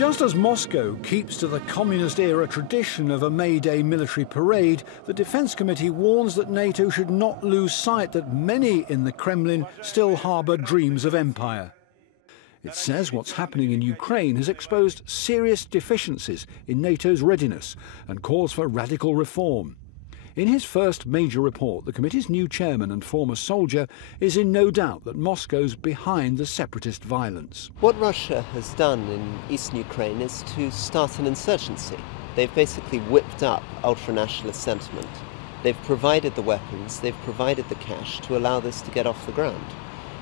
Just as Moscow keeps to the communist-era tradition of a May Day military parade, the Defence Committee warns that NATO should not lose sight that many in the Kremlin still harbour dreams of empire. It says what's happening in Ukraine has exposed serious deficiencies in NATO's readiness and calls for radical reform. In his first major report, the committee's new chairman and former soldier is in no doubt that Moscow's behind the separatist violence. What Russia has done in eastern Ukraine is to start an insurgency. They've basically whipped up ultra-nationalist sentiment. They've provided the weapons, they've provided the cash to allow this to get off the ground.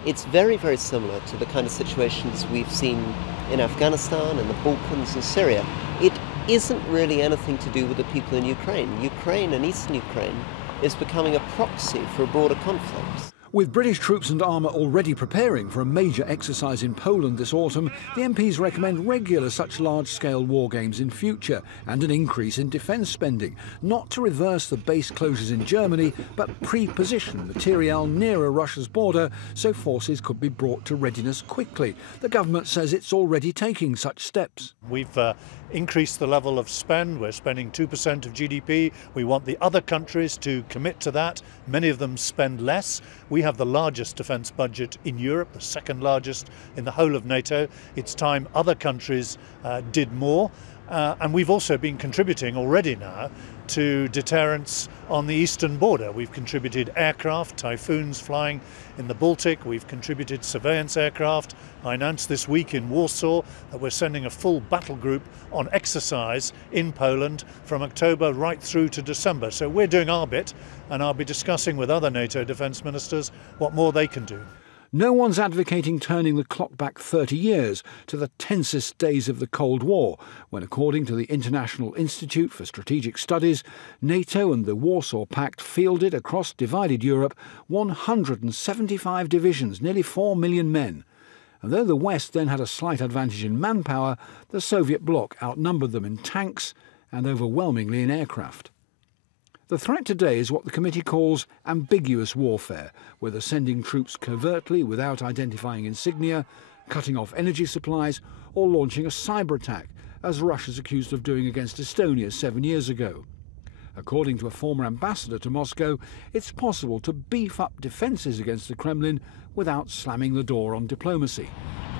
It's very, very similar to the kind of situations we've seen in Afghanistan and the Balkans and Syria. It isn't really anything to do with the people in Ukraine. Ukraine and eastern Ukraine is becoming a proxy for a broader conflict. With British troops and armour already preparing for a major exercise in Poland this autumn, the MPs recommend regular such large-scale war games in future and an increase in defence spending, not to reverse the base closures in Germany, but pre-position materiel nearer Russia's border so forces could be brought to readiness quickly. The government says it's already taking such steps. We've increased the level of spend. We're spending 2% of GDP. We want the other countries to commit to that. Many of them spend less. We have the largest defence budget in Europe, the second largest in the whole of NATO. It's time other countries did more. And we've also been contributing already now to deterrence on the eastern border. We've contributed aircraft, Typhoons flying in the Baltic. We've contributed surveillance aircraft. I announced this week in Warsaw that we're sending a full battle group on exercise in Poland from October right through to December. So we're doing our bit, and I'll be discussing with other NATO defence ministers what more they can do. No one's advocating turning the clock back 30 years to the tensest days of the Cold War, when, according to the International Institute for Strategic Studies, NATO and the Warsaw Pact fielded across divided Europe 175 divisions, nearly 4 million men. And though the West then had a slight advantage in manpower, the Soviet bloc outnumbered them in tanks and overwhelmingly in aircraft. The threat today is what the committee calls ambiguous warfare, whether sending troops covertly without identifying insignia, cutting off energy supplies, or launching a cyber attack, as Russia's accused of doing against Estonia 7 years ago. According to a former ambassador to Moscow, it's possible to beef up defences against the Kremlin without slamming the door on diplomacy.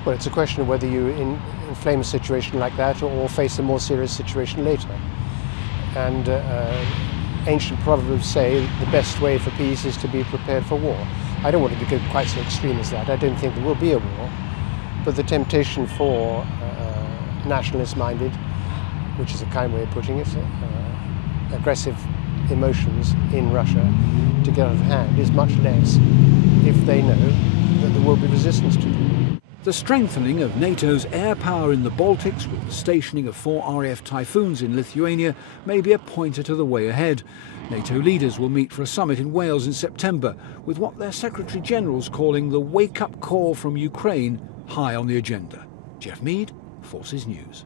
Well, it's a question of whether you inflame a situation like that or face a more serious situation later. And ancient proverbs say the best way for peace is to be prepared for war. I don't want to go quite so extreme as that. I don't think there will be a war. But the temptation for nationalist-minded, which is a kind way of putting it, aggressive emotions in Russia to get out of hand is much less if they know that there will be resistance to them. The strengthening of NATO's air power in the Baltics with the stationing of 4 RAF Typhoons in Lithuania may be a pointer to the way ahead. NATO leaders will meet for a summit in Wales in September, with what their Secretary-General's calling the wake-up call from Ukraine high on the agenda. Jeff Mead, Forces News.